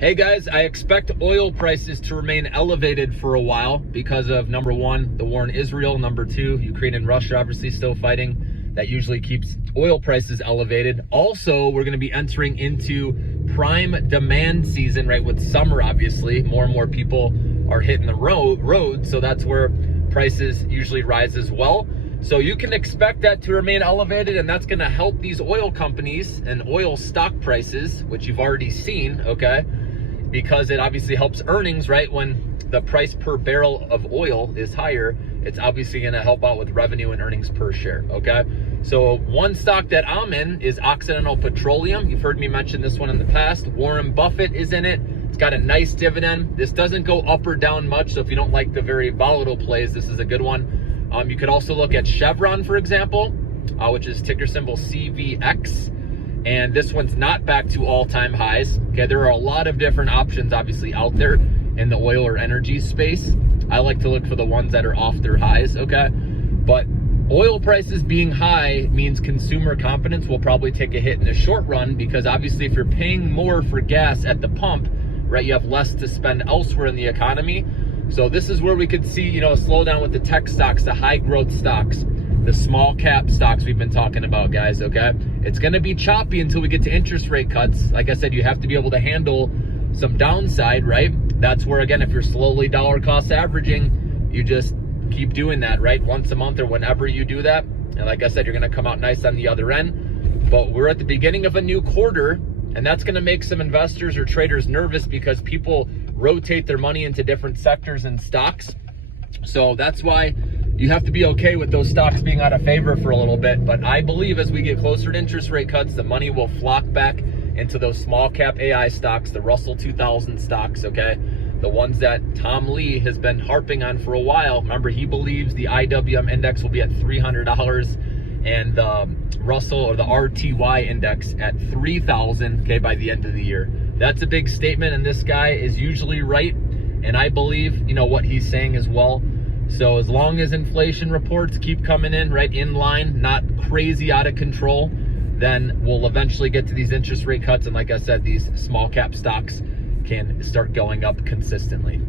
Hey guys, I expect oil prices to remain elevated for a while because of number one, the war in Israel, number two, Ukraine and Russia obviously still fighting. That usually keeps oil prices elevated. Also, we're going to be entering into prime demand season, right? With summer, obviously, more and more people are hitting the road, so that's where prices usually rise as well. So you can expect that to remain elevated, and that's going to help these oil companies and oil stock prices, which you've already seen, okay? Because it obviously helps earnings, right? When the price per barrel of oil is higher, it's obviously going to help out with revenue and earnings per share, okay? So one stock that I'm in is Occidental Petroleum. You've heard me mention this one in the past. Warren Buffett is in it. It's got a nice dividend. This doesn't go up or down much, so if you don't like the very volatile plays, this is a good one. You could also look at Chevron, for example, which is ticker symbol CVX. And this one's not back to all-time highs. Okay, there are a lot of different options obviously out there in the oil or energy space. I like to look for the ones that are off their highs, okay? But oil prices being high means consumer confidence will probably take a hit in the short run, because obviously if you're paying more for gas at the pump, right, you have less to spend elsewhere in the economy. So this is where we could see, a slowdown with the tech stocks, the high growth stocks, the small cap stocks we've been talking about, guys, okay? It's going to be choppy until we get to interest rate cuts. Like I said, you have to be able to handle some downside, right? That's where, again, if you're slowly dollar cost averaging, you just keep doing that, right? Once a month or whenever you do that. And like I said, you're going to come out nice on the other end. But we're at the beginning of a new quarter, and that's going to make some investors or traders nervous because people rotate their money into different sectors and stocks. So that's why you have to be okay with those stocks being out of favor for a little bit. But I believe as we get closer to interest rate cuts, the money will flock back into those small cap AI stocks, the Russell 2000 stocks, okay? The ones that Tom Lee has been harping on for a while. Remember, he believes the IWM index will be at $300 and the Russell or the RTY index at 3,000, okay, by the end of the year. That's a big statement, and this guy is usually right. And I believe, what he's saying as well. So as long as inflation reports keep coming in right in line, not crazy out of control, then we'll eventually get to these interest rate cuts. And like I said, these small cap stocks can start going up consistently.